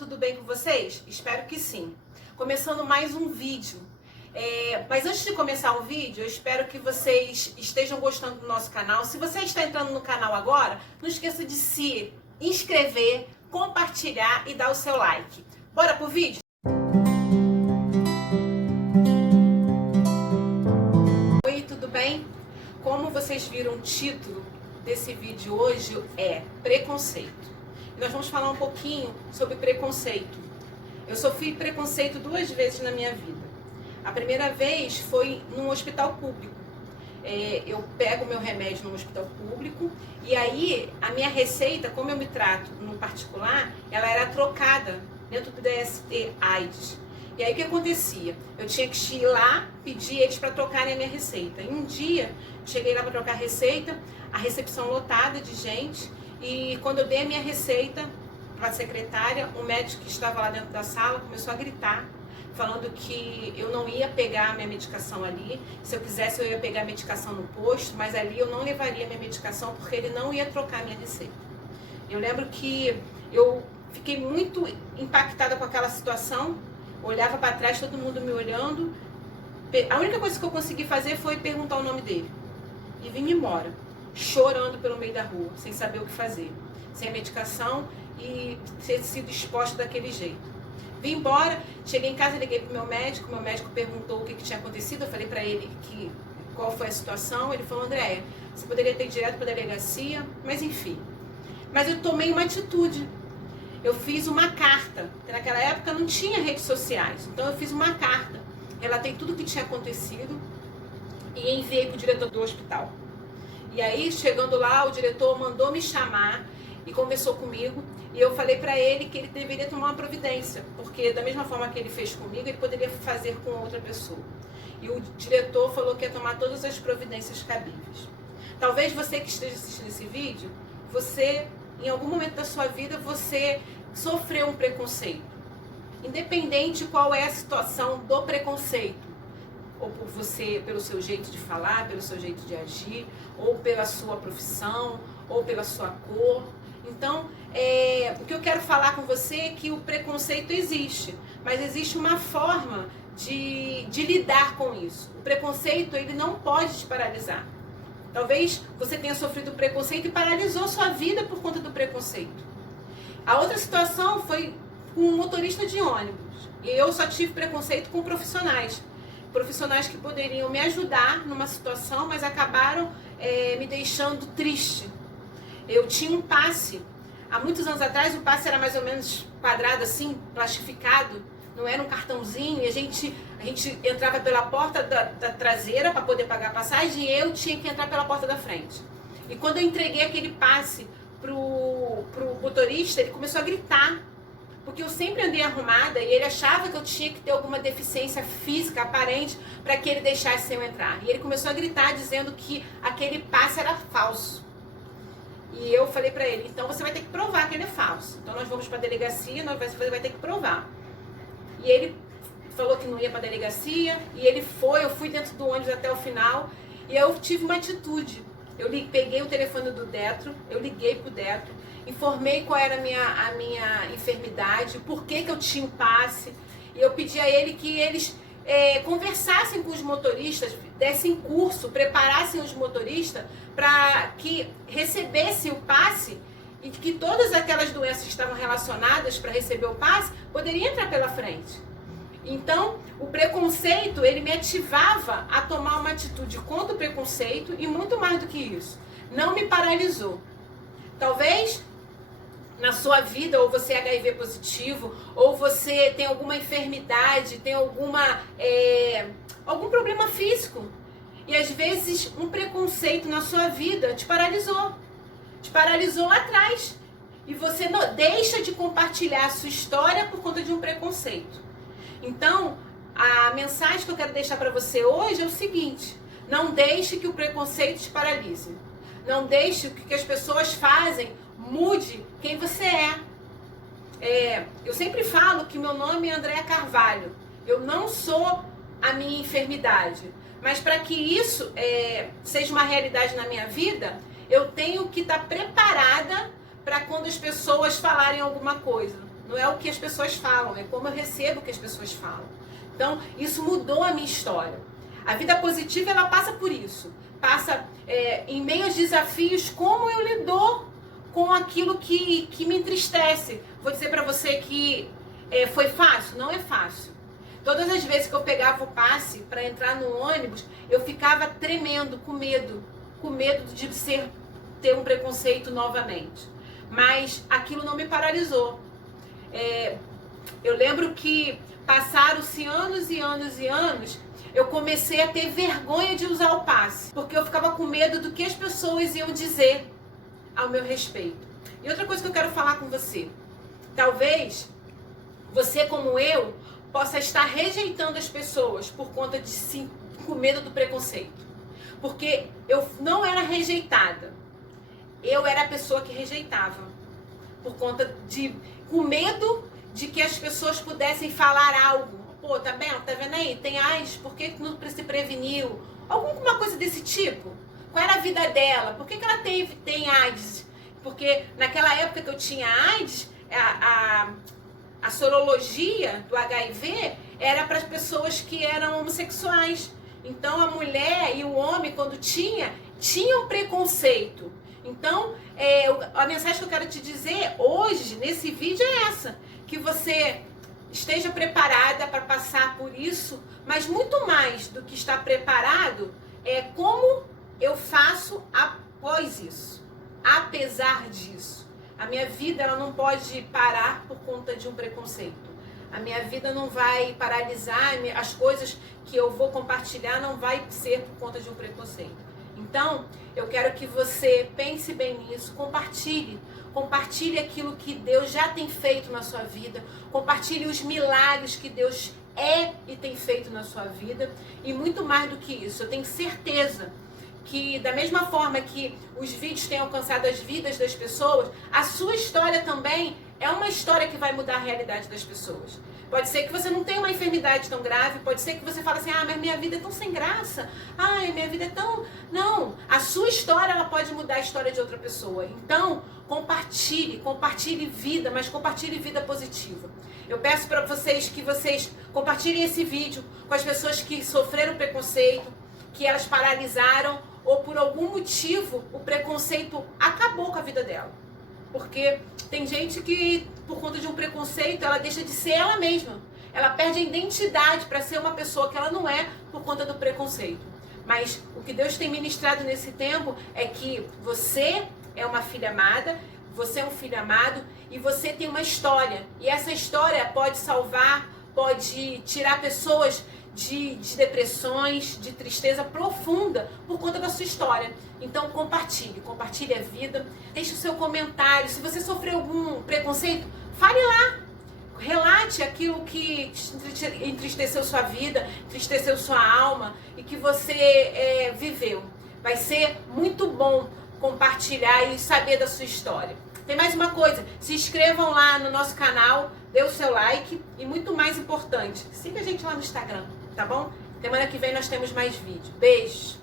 tudo bem com vocês? Espero que sim. Começando mais um vídeo. Mas antes de começar o vídeo, eu espero que vocês estejam gostando do nosso canal. Se você está entrando no canal agora, não esqueça de se inscrever, compartilhar e dar o seu like. Bora pro vídeo? Oi, tudo bem? Como vocês viram, o título desse vídeo hoje é Preconceito. E nós vamos falar um pouquinho sobre preconceito. Eu sofri preconceito 2 vezes na minha vida. A primeira vez foi num hospital público. Eu pego meu remédio num hospital público e aí a minha receita, como eu me trato no particular, ela era trocada dentro do DST-AIDS. E aí o que acontecia? Eu tinha que ir lá, pedir eles para trocarem a minha receita. E um dia, cheguei lá para trocar a receita, a recepção lotada de gente, e quando eu dei a minha receita para a secretária, o médico que estava lá dentro da sala começou a gritar, falando que eu não ia pegar a minha medicação ali. Se eu quisesse, eu ia pegar a medicação no posto, mas ali eu não levaria a minha medicação porque ele não ia trocar a minha receita. Eu lembro que eu fiquei muito impactada com aquela situação, olhava para trás, todo mundo me olhando. A única coisa que eu consegui fazer foi perguntar o nome dele e vim embora, chorando pelo meio da rua, sem saber o que fazer, sem medicação e ter sido exposta daquele jeito. Vim embora, cheguei em casa, liguei pro meu médico perguntou o que tinha acontecido, eu falei para ele qual foi a situação, ele falou: Andréia, você poderia ter ido direto para a delegacia, mas enfim. Mas eu tomei uma atitude, eu fiz uma carta, porque naquela época não tinha redes sociais, então eu fiz uma carta, relatei tudo o que tinha acontecido e enviei pro diretor do hospital. E aí, chegando lá, o diretor mandou me chamar e conversou comigo. E eu falei para ele que ele deveria tomar uma providência, porque da mesma forma que ele fez comigo, ele poderia fazer com outra pessoa. E o diretor falou que ia tomar todas as providências cabíveis. Talvez você que esteja assistindo esse vídeo, você, em algum momento da sua vida, você sofreu um preconceito. Independente qual é a situação do preconceito. Ou por você, pelo seu jeito de falar, pelo seu jeito de agir, ou pela sua profissão, ou pela sua cor. Então, o que eu quero falar com você é que o preconceito existe, mas existe uma forma de lidar com isso. O preconceito, ele não pode te paralisar. Talvez você tenha sofrido preconceito e paralisou sua vida por conta do preconceito. A outra situação foi com um motorista de ônibus. E eu só tive preconceito com profissionais que poderiam me ajudar numa situação, mas acabaram me deixando triste. Eu tinha um passe, há muitos anos atrás o passe era mais ou menos quadrado assim, plastificado, não era um cartãozinho, e a gente entrava pela porta da traseira para poder pagar a passagem e eu tinha que entrar pela porta da frente. E quando eu entreguei aquele passe pro motorista, ele começou a gritar, porque eu sempre andei arrumada e ele achava que eu tinha que ter alguma deficiência física aparente para que ele deixasse eu entrar. E ele começou a gritar dizendo que aquele passe era falso. E eu falei pra ele: então você vai ter que provar que ele é falso. Então nós vamos pra delegacia, você vai ter que provar. E ele falou que não ia pra delegacia, e ele foi, eu fui dentro do ônibus até o final, e eu tive uma atitude. Eu peguei o telefone do Detro, eu liguei pro Detro, informei qual era a minha enfermidade, por que eu tinha um passe, e eu pedi a ele que eles conversassem com os motoristas, dessem curso, preparassem os motoristas para que recebessem o passe e que todas aquelas doenças que estavam relacionadas para receber o passe poderiam entrar pela frente. Então, o preconceito, ele me ativava a tomar uma atitude contra o preconceito e muito mais do que isso, não me paralisou. Talvez na sua vida, ou você é HIV positivo, ou você tem alguma enfermidade, tem algum problema físico. E às vezes um preconceito na sua vida te paralisou lá atrás. E você não deixa de compartilhar a sua história por conta de um preconceito. Então, a mensagem que eu quero deixar para você hoje é o seguinte: não deixe que o preconceito te paralise. Não deixe que as pessoas fazem mude quem você é. Eu sempre falo que meu nome é Andréia Carvalho. Eu não sou a minha enfermidade. Mas para que isso seja uma realidade na minha vida, eu tenho que estar preparada para quando as pessoas falarem alguma coisa. não é o que as pessoas falam, é como eu recebo o que as pessoas falam. Então, isso mudou a minha história. A vida positiva, ela passa por isso. Passa em meio aos desafios, como eu lido com aquilo que me entristece. Vou dizer pra você que foi fácil? Não é fácil. Todas as vezes que eu pegava o passe para entrar no ônibus, eu ficava tremendo, com medo de ter um preconceito novamente. Mas aquilo não me paralisou. Eu lembro que passaram-se anos e anos e anos, eu comecei a ter vergonha de usar o passe, porque eu ficava com medo do que as pessoas iam dizer ao meu respeito. E outra coisa que eu quero falar com você, talvez você, como eu, possa estar rejeitando as pessoas por conta de com medo do preconceito. Porque eu não era rejeitada, eu era a pessoa que rejeitava, por conta com medo de que as pessoas pudessem falar algo. Pô, tá vendo aí? Tem AIDS, por que não se preveniu? Alguma coisa desse tipo. Qual era a vida dela? Por que ela tem AIDS? Porque naquela época que eu tinha AIDS, a sorologia do HIV era para as pessoas que eram homossexuais. Então a mulher e o homem, quando tinham preconceito. Então, a mensagem que eu quero te dizer hoje, nesse vídeo, é essa. Que você esteja preparada para passar por isso, mas muito mais do que estar preparado, é como eu faço após isso, apesar disso. A minha vida, ela não pode parar por conta de um preconceito. A minha vida não vai paralisar, as coisas que eu vou compartilhar não vai ser por conta de um preconceito. Então, eu quero que você pense bem nisso, compartilhe aquilo que Deus já tem feito na sua vida, compartilhe os milagres que Deus e tem feito na sua vida, e muito mais do que isso, eu tenho certeza que da mesma forma que os vídeos têm alcançado as vidas das pessoas, a sua história também é uma história que vai mudar a realidade das pessoas. Pode ser que você não tenha uma enfermidade tão grave, pode ser que você fale assim, mas minha vida é tão sem graça, minha vida é tão... Não, a sua história, ela pode mudar a história de outra pessoa. Então, compartilhe vida, mas compartilhe vida positiva. Eu peço para vocês que vocês compartilhem esse vídeo com as pessoas que sofreram preconceito, que elas paralisaram, ou por algum motivo o preconceito acabou com a vida dela. Porque tem gente que, por conta de um preconceito, ela deixa de ser ela mesma. Ela perde a identidade para ser uma pessoa que ela não é por conta do preconceito. Mas o que Deus tem ministrado nesse tempo é que você é uma filha amada, você é um filho amado e você tem uma história. E essa história pode salvar, pode tirar pessoas de depressões, de tristeza profunda por conta da sua história. Então compartilhe a vida, deixe o seu comentário. Se você sofreu algum preconceito, fale lá, relate aquilo que entristeceu sua vida, entristeceu sua alma e que você viveu. Vai ser muito bom compartilhar e saber da sua história. Tem mais uma coisa, se inscrevam lá no nosso canal, dê o seu like e muito mais importante, siga a gente lá no Instagram, tá bom? Semana que vem nós temos mais vídeo. Beijos!